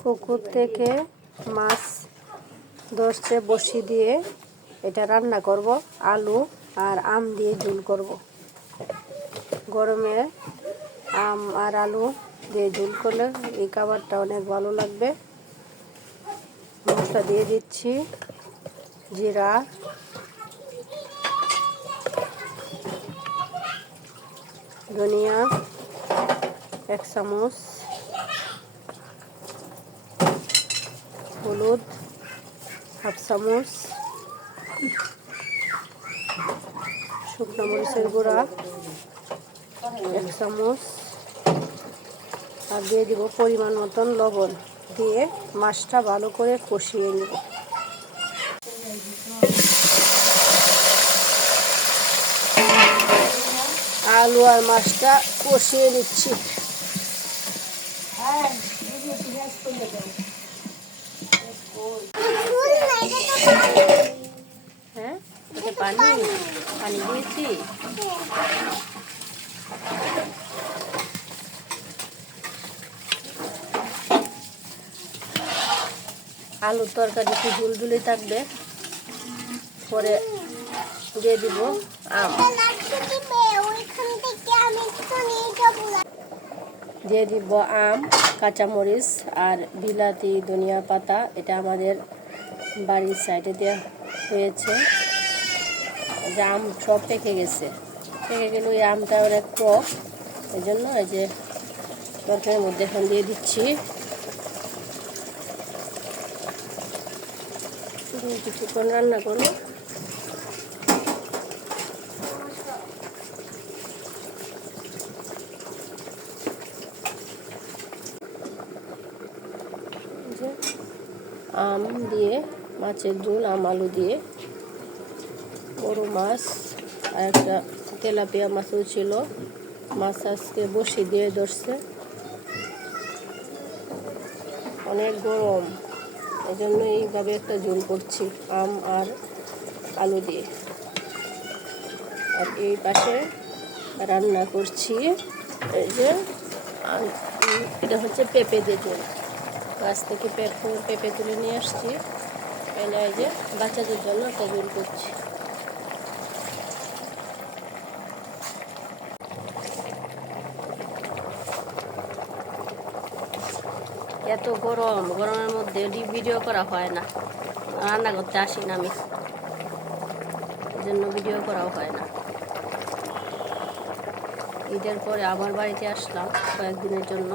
পুকুর থেকে মাছ ধরছে বড়শি দিয়ে। এটা রান্না করব, আলু আর আম দিয়ে ঝোল করব। গরমে আম আর আলু দিয়ে ঝোল করলে এই খাবারটা অনেক ভালো লাগবে। মশলা দিয়ে দিচ্ছি জিরা, ধনিয়া 1 চামচ, হলুদ 1/2 চামচ, শুকনো মরিচের গুঁড়া 1 চামচ, আর দিয়ে দিব পরিমাণ মতন লবণ। দিয়ে মাছটা ভালো করে কষিয়ে নেব। আলু আর মাছটা কষিয়ে নিচ্ছি। হ্যাঁ, পানি দিয়েছি। আলুর তরকারি একটু ঝুলঝুলি থাকবে। পরে দিয়ে দিব আম, দিয়ে দিব আম, কাঁচামরিচ আর বিলাতি, ধনিয়া পাতা। এটা আমাদের বাড়ির সাইডে দেওয়া হয়েছে। যে আম সব পেকে গেছে, পেকে গেলে ওই আমটা অনেক টক, এই জন্য এই যে তরকারির মধ্যে এখন দিয়ে দিচ্ছি। কিছুক্ষণ রান্না করবো। আম দিয়ে মাছের ঝোল, আম আলু দিয়ে। বড় মাছ আর একটা তেলাপিয়া মাছও ছিল। মাছ আজকে বড়শি দিয়ে ধরছে। অনেক গরম, এই জন্য এইভাবে একটা ঝোল করছি আম আর আলু দিয়ে। আর এই পাশে রান্না করছি এই যে এটা হচ্ছে পেঁপে দিয়ে ঝোল। গাছ থেকে পেঁপে তুলে নিয়ে আসছি। এনে এই যে বাচ্চাদের জন্য একটা ঝোল করছি। এত গরমের মধ্যে ভিডিও করা হয় না, রান্না করতে আসি না আমি, এই জন্য ভিডিও করাও হয় না। ঈদের পরে আবার বাড়িতে আসলাম কয়েকদিনের জন্য।